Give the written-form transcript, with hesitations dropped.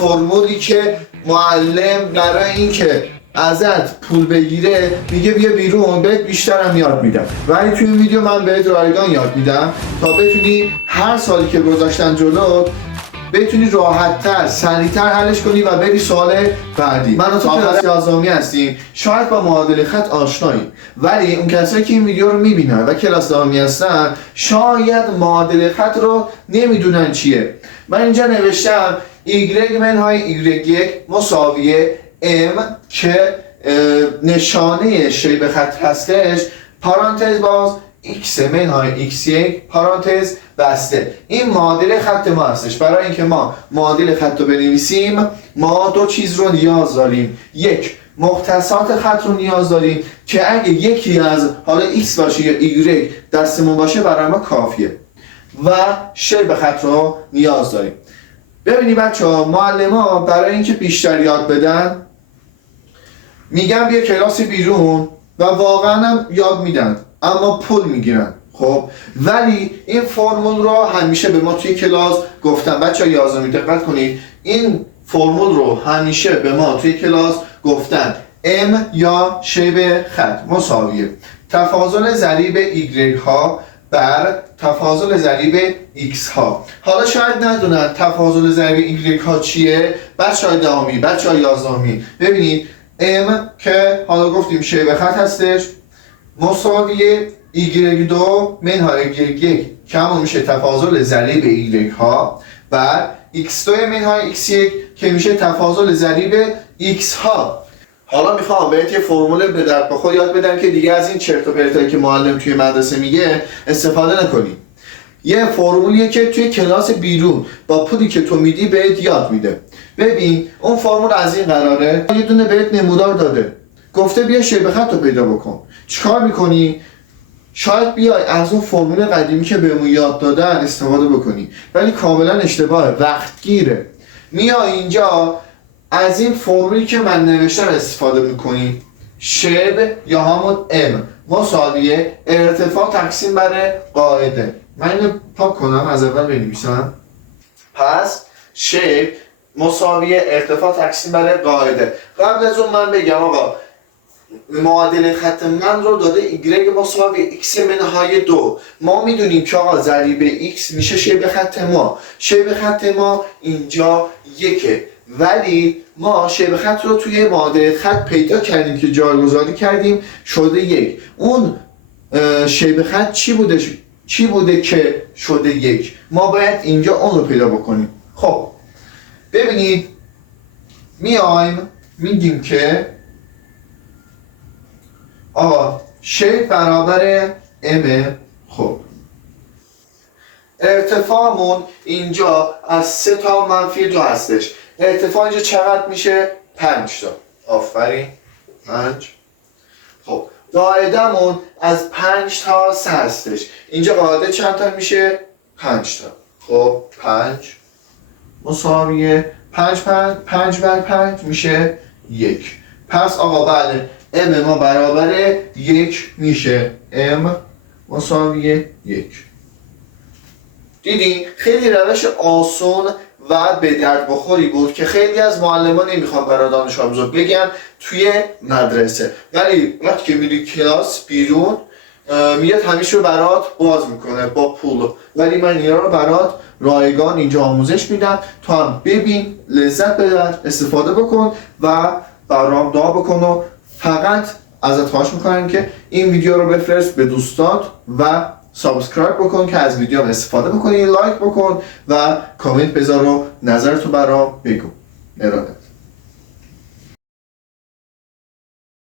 فرمولی که معلم برای اینکه ازت پول بگیره میگه بیا بیرون بهت بیشترم یاد میدم. ولی توی این ویدیو من بهت رایگان یاد میدم تا بتونی هر سالی که گذاشتن جلو بتونی راحت‌تر، سریع‌تر حلش کنی و بری سوال بعدی. من و تو کلاس 11 هستیم. شاید با معادله خط آشناییم، ولی اون کسایی که این ویدیو رو میبینن و کلاس 10 هستن شاید معادله خط رو نمیدونن چیه. من اینجا نوشتم y منهای y1 مساویه m که نشانه شیب خط هستش، پارانتز باز x منهای x1 پارانتز بسته. این معادله خط ما هستش. برای اینکه ما معادله خط رو بنویسیم ما دو چیز رو نیاز داریم. یک، مختصات خط رو نیاز داریم که اگه یکی از حالا x باشه یا y دستمون باشه برای ما کافیه، و شیب خط رو نیاز داریم. ببینید بچه‌ها، معلم‌ها برای اینکه بیشتر یاد بدن میگن بیا کلاس بیرون و واقعا هم یاد میدن اما پول میگیرن. خب ولی این فرمول رو همیشه به ما توی کلاس گفتن. بچه‌ها 11 دقت کنید، این فرمول رو همیشه به ما توی کلاس گفتن m یا شیب خط مساویه تفاضل ضریب y ها بر تفاضل ضریب x ها. حالا شاید ندونن تفاضل ضریب y ها چیه. بچه‌های دهمی، بچه‌های 11 ببینید m که حالا گفتیم شیب خط هستش مساویه y2 منهای y1 که همون میشه تفاضل ضریب y ها بر x2 منهای x1 که میشه تفاضل ضریب x ها. حالا میخوام بهت یه فرمول به درد بخور یاد بدم که دیگه از این چرت و پرتایی که معلم توی مدرسه میگه استفاده نکنی. یه فرمولیه که توی کلاس بیرون با پولی که تو میدی بهت یاد میده. ببین اون فرمول از این قراره، یه دونه بهت نمودار داده، گفته بیا شیب خط رو پیدا بکن. چیکار میکنی؟ شاید بیای از اون فرمول قدیمی که بهمون یاد دادن استفاده بکنی، ولی کاملا اشتباهه، وقت گیره. میای اینجا از این فرمولی که من نوشتم استفاده میکنی، شیب یا همون m مساویه ارتفاع تقسیم بر قاعده. من اینو پاک کنم از اول بنویسم. پس شیب مساویه ارتفاع تقسیم بر قاعده. قبل از اون من بگم آقا معادله خط من رو داده y مساوی x منهای 2. ما میدونیم که آقا ضریب x میشه شیب خط ما. شیب خط ما اینجا یکه، ولی ما شیب خط رو توی معادله خط پیدا کردیم که جایگذاری کردیم شده 1. اون شیب خط چی بوده که شده 1؟ ما باید اینجا اون رو پیدا بکنیم. خب ببینید میایم میگیم که شیب برابر m. خب ارتفاعمون اینجا از 3 تا منفی 2 هستش. ارتفاع اینجا چقدر میشه؟ 5 تا. آفرین 5. خب قاعدمون از 5 تا 3 هستش. اینجا قاعده چند تا میشه؟ 5 تا. خب 5 مساویه 5 بر 5 میشه 1. پس آقا بله m ما برابر 1 میشه. m مساویه 1. دیدین خیلی روش آسون و به درد بخوری بود که خیلی از معلمان نمیخوان برای دانش آموزا بگن توی مدرسه، ولی وقتی که میری کلاس بیرون میاد همیشه رو برات باز میکنه با پول. ولی من اینا رو برات رایگان اینجا آموزش میدم تا هم ببین، لذت ببر، استفاده بکن و برام دعا بکن. و فقط ازت خواهش میکنم که این ویدیو رو بفرست به دوستات و سابسکرایب بکن که از ویدیو استفاده بکنی، لایک بکن و کامنت بذار و نظرتو برام بگو. ارادت.